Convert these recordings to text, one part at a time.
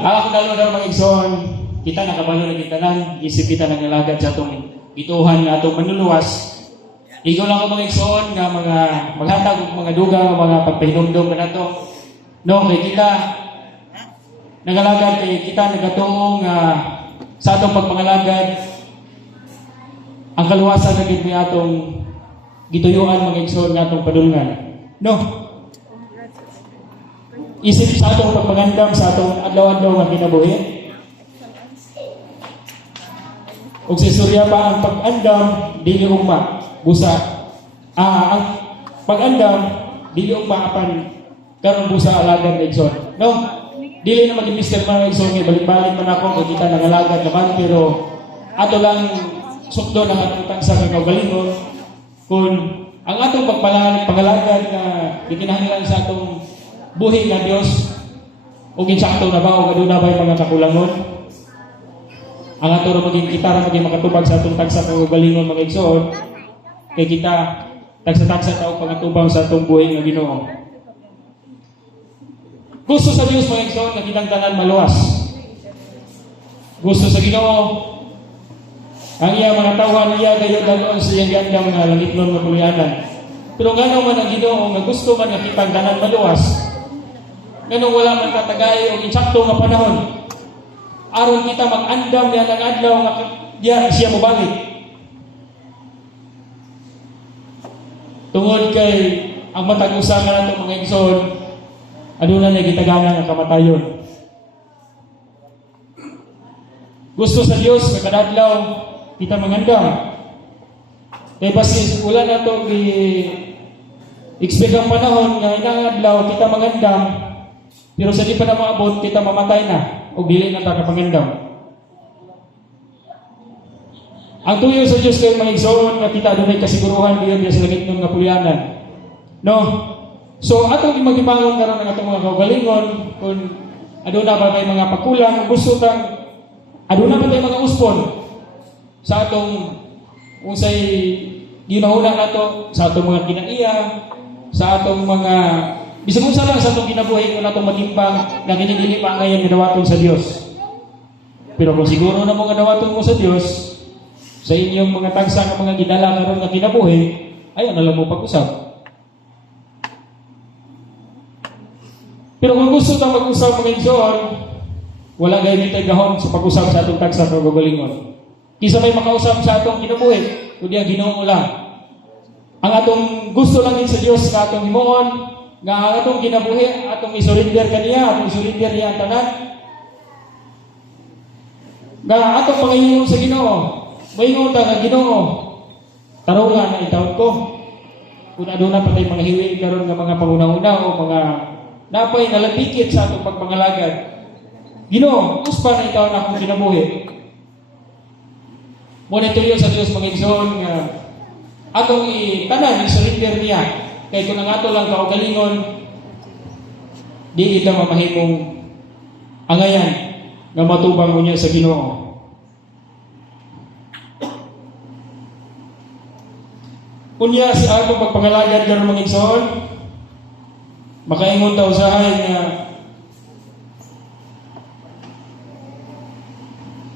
Ako dalo na mga igsoon, kita nakabalo na kita lang, isip kita nangalagad sa atong gituhan na atong manluluwas. Igo lang ako mga igsoon nga mga maghatag og mga dugang mga pagpahinumdum na nato. No, kay kita nagalagad kay kita nagatuong sa atong pagpangalagad ang kaluwasan na gid atong gituyuan mga igsoon nga atong padulngan. No. Isip sa atong pagpangandam sa atong adlaw-adlaw nga kinabuhi. Ug sa istorya pa ang pag-andam dili ugma busa. Ang pag-andam dili ugma apan karon busa alagad na igsoon. No? Dili na maging mister mga igsoon nga balik-balik man ako kay kita nangalagad naman pero ato lang sukdo na atong tansa nga galingon kung ang atong pagpangalagad na gikinahanglan sa atong buhi nga Dios o ginsakto na ba o aduna ba mga kakulangon ang ato ra maging kita ra maging makatubag sa atong tagsa nga galingon mga igsoon kay kita tagsa-tagsa tao pangatubang sa atong buhi nga Ginoo. Gusto sa Dios mga igsoon nga kitang tanan maluwas. Gusto sa Ginoo ang iya mga tawhan iya gayud dalon sa iyang gandang nga langitnon nga pulianan. Pero ngano man ang Ginoo nga gusto man nga kitang tanan maluwas. Ganun wala man tatagay o insakto nga panahon. Aron kita mag-andam yan ang adlaw nga siya mo balik. Tungod kay ang matag-usa nga nato mga igsoon, aduna na gitaganan ang kamatayon. Gusto sa Dios nga kada adlaw kita mangandam. Kay basis wala na to i-expect ang panahon nga inang adlaw kita mangandam. Pero sa di pa na maabot, kita mamatay na o dili na ta kapangandam. Ang tuyo sa Diyos kayo mga igsoon nga kita adunay kasiguruhan diyon sa langitnon nga pulianan. No? So atong magibangon karon ang atong mga kaugalingon kung aduna ba tay mga pagkulang gusto tang aduna ba tay mga uspon sa atong unsay ginahuna nato sa atong mga kinaiya, sa atong mga bisag unsa lang sa itong kinabuhi kung natong matimpang na kinidili pa ngayon nga dawaton sa Dios. Pero kung siguro na mga dawaton mo sa Dios, sa inyong mga tagsa ng mga gidala karon nga kinabuhi, ayaw na lang mo pag-usap. Pero kung gusto tang mag-usap mga igsoon, wala gayud tay gahom sa pag-usap sa atong tagsa ng gagalingon. Kisa may makausap sa atong kinabuhi, kundi ang Ginoo lang. Ang atong gusto lang din sa Dios nga atong himuon, nga atong kinabuhi, atong isurinder kaniya, atong isurinder niya ang tanan. Nga atong pangayon sa Ginoo, mayon ta nga Ginoo, tarungan na itawag ko. Kung aduna pa tay mga hiwi karon nga mga panguna-una o mga napay nalapikit sa atong pagpangalagad. Ginoo, uspa na itawag akong kinabuhi. Muna tuyo sa Dios mga igsoon nga atong tanan isurinder niya. Kaya kung ang ato lang kaugalingon, di kita mamahimong angayan na matubang mo niya sa Ginoo. Unya si ato pagpangalagad karon mga igsoon, makaingon ta usahay nga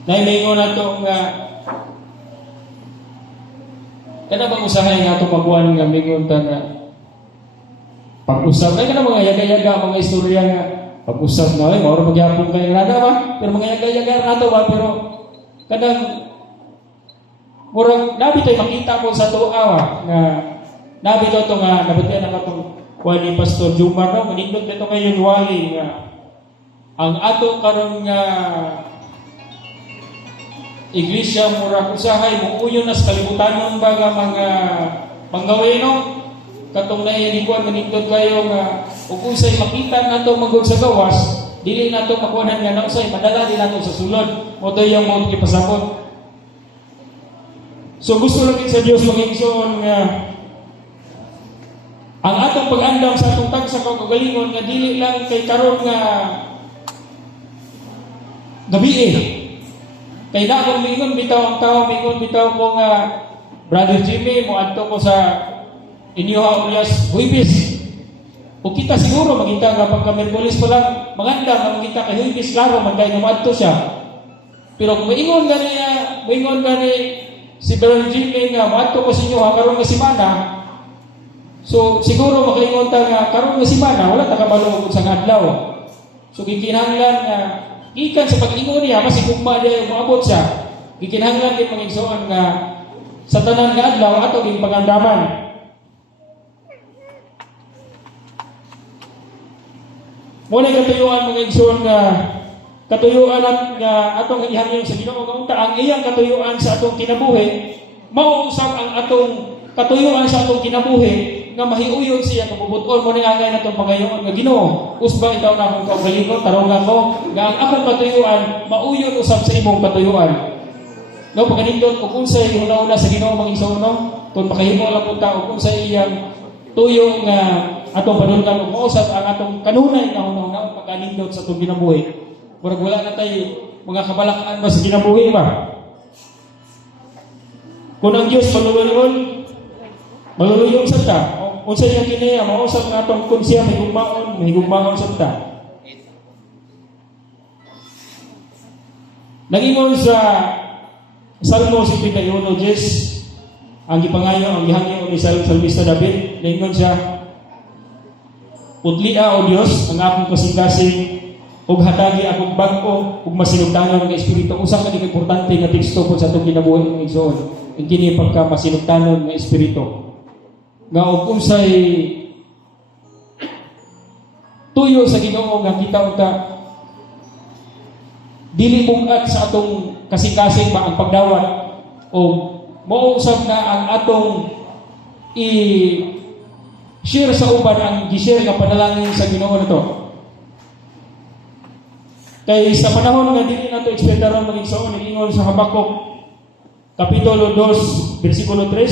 naimingon nato nga kada bang usahay nga ato pagkuhan nga mingon ta nga pag-usap ay kana mga yaga-yaga mga istorya nga pag-usap na ay mao magyapon kay nada ba pero mga yaga-yaga nato ba pero kadang murag nabi tay makita po sa tuwa nga nabi to nga nabatian na katong wali Pastor Jumar no manindot dito kayo wali nga ang ato karon nga iglesia murag usahay mo uyon na sa kalibutan baga mga panggaweno katong nailikuan manindot kayo nga ug unsay makita nato magod sa gawas dili nato makuhanan nga nausay madala din nato sa sulod mo to yung mo gipasabot. So gusto lang sa Dios mga igsoon nga ang atong pag-andam sa atong tagsa kaugalingon nga dili lang kay karon nga gabi kay na kung mingon bitaw ang tao mingon bitaw ko nga Brother Jimmy mo adto ko sa Inyo Aulias Huibis O kita siguro magita nga pagka Miyerkules pa lang maganda nga magita kay Huwebes klaro man kay namadto siya. Pero kung maingon gani si Brother Jimmy nga maadto ko sa inyo karon nga semana. So siguro makaingon ta nga karon nga semana wala ta kabalo sa adlaw. So gikinahanglan nga gikan sa pag-ingon niya kasi gugma dia moabot siya. Gikinahanglan gyud mangigsuon nga sa tanan nga adlaw ato ging pangandaman. Muna katuyuan mga igsoon nga katuyuan nga atong ihangyo sa Ginoo nga unta ang iyang katuyuan sa atong kinabuhi mauusab ang atong katuyuan sa atong kinabuhi nga mahiuyon siya kabubuton mo ning angay natong pagayon nga Ginoo usba ikaw na akong kaugalingon tarungan ko nga ang akong katuyuan mauyon usab sa imong katuyuan. No pagkanindot ug unsay una-una sa Ginoo mga igsoon no kun makahimo lang unta ug unsay iyang tuyo nga atong panulgan ug mausab ang atong kanunay nga una-una pagkanindot sa atong kinabuhi. Murag wala na tay mga kabalakan ba sa kinabuhi ba? Kung ang Dios maluluyon sa ta, unsay yang kini mausab nga atong kun siya may gugmaon sa ta. Nagingon sa Salmo 51:10 ang gipangayo ang gihangyo ni Salmista David, naingon siya, "Udlia o Dios ang akong kasing-kasing ug hatagi akong bag-o ug masinugtanon nga espiritu." Usa ka importante nga teksto po sa atong kinabuhi ng igsoon. Ang kini pagka masinugtanon nga espiritu. Nga og unsay tuyo sa Ginoo nga kita unta dili bugat sa atong kasing-kasing ba ang pagdawat o mausap na ang atong i-share sa uban ang gi-share nga panalangin sa Ginoo na to. Kay sa panahon nga dili nato ekspektaron maging saon ingon sa Habakuk Kapitulo 2 bersikulo 3,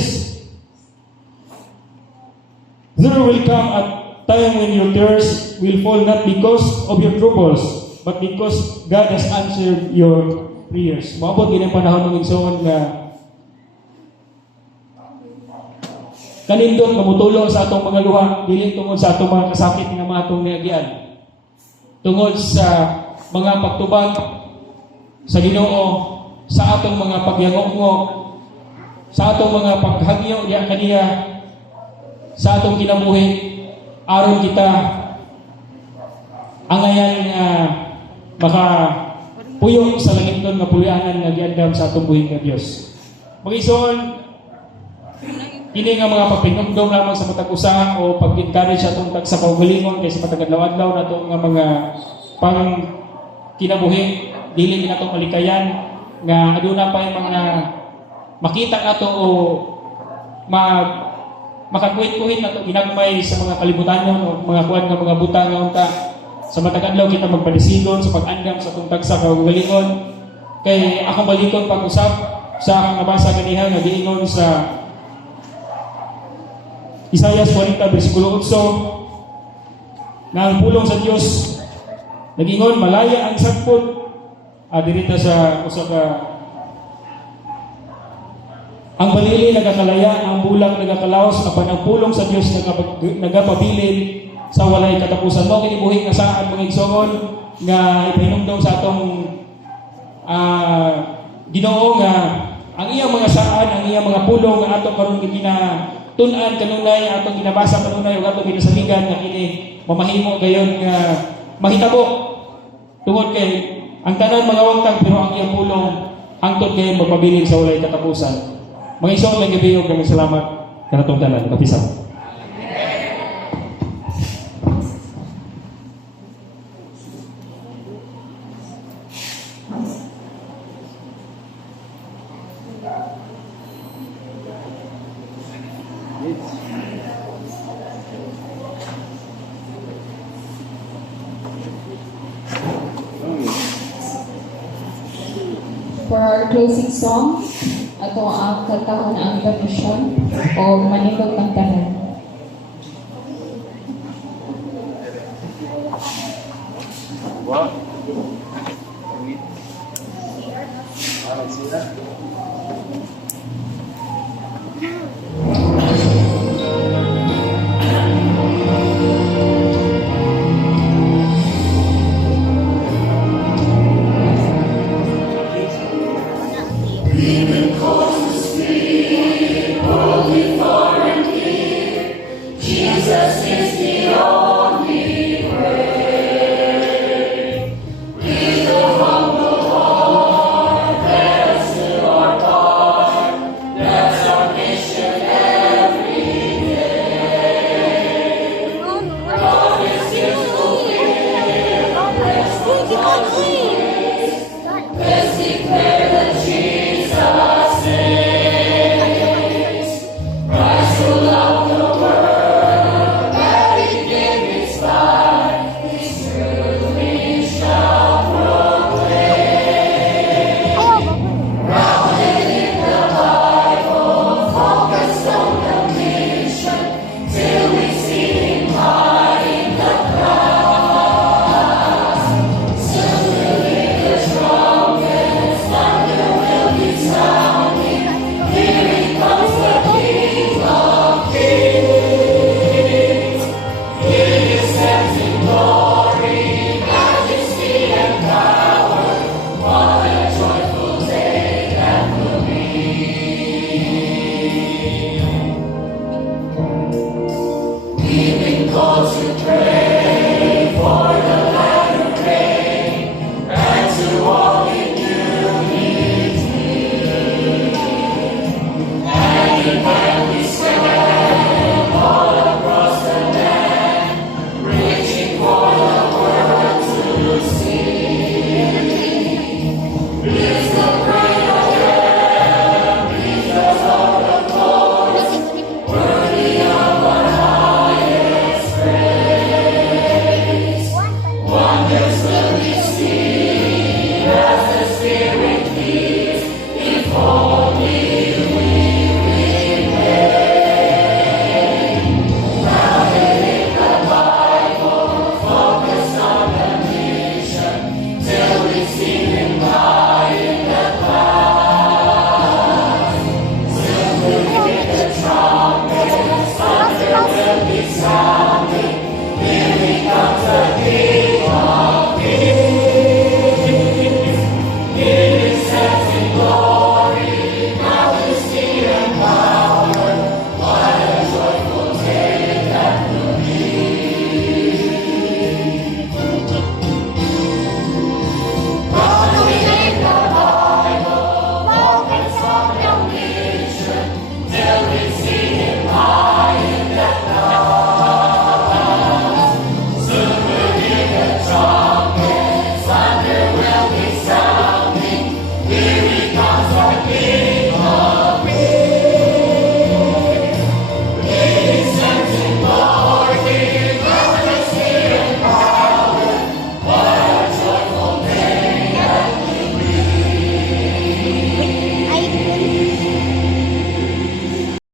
"There will come a time when your tears will fall not because of your troubles, but because God has answered your prayers." Maabot gini panahon maging saon nga kanindot mamutulong sa atong mga luha dili tungod sa atong mga kasakit nga matong niagian, tungod sa mga pagtubag sa Ginoo sa atong mga pagyango-ngo, sa atong mga paghagyo diya kaniya sa atong kinabuhi aron kita angayan nga makapuyo sa langitnon nga pulianan nga giandam sa atong buhing nga Dios. Magison kini nga mga pagpinumdum lamang sa matag usa o pag-encourage atong tag sa kaugalingon kay sa matag adlaw-adlaw nato nga mga pang kinabuhi dili nato malikayan nga aduna pa yung mga makita nato o makakuhit-kuhit nato ginagmay sa mga kalibutan o mga kuan nga mga buta nga unta sa matag adlaw kita magpanisigon sa pag-andam sa atong tag sa kaugalingon. Kay akong balikon pag-usap sa akong nabasa ganiha nga giingon sa Isaiah 40 bersikulo 8 na ang pulong sa Dios nagingon malaya ang sagpot dirita sa usa ka ang balili nagakalaya ang bulag nagakalaos apan ang pulong sa Dios nagapabilin sa walay katapusan. Mo kini buhi nga saan mga igsoon nga ipahinumdom sa atong Ginoo nga ang iyang mga saan ang iyang mga pulong nga atong karon tun-an kanunay atong ginabasa kanunay ug atong ginasaligan nga kini mamahimo gayon nga mahitabo tungod kay ang tanan mga wangtang pero ang iyang pulong hangtod kay magpabilin sa walay katapusan. Mga igsoon lang gabi ug kami salamat kanatong tanan kapisa. For our closing song, ato ang kantahon ang invitation o manindog ng tanan. What?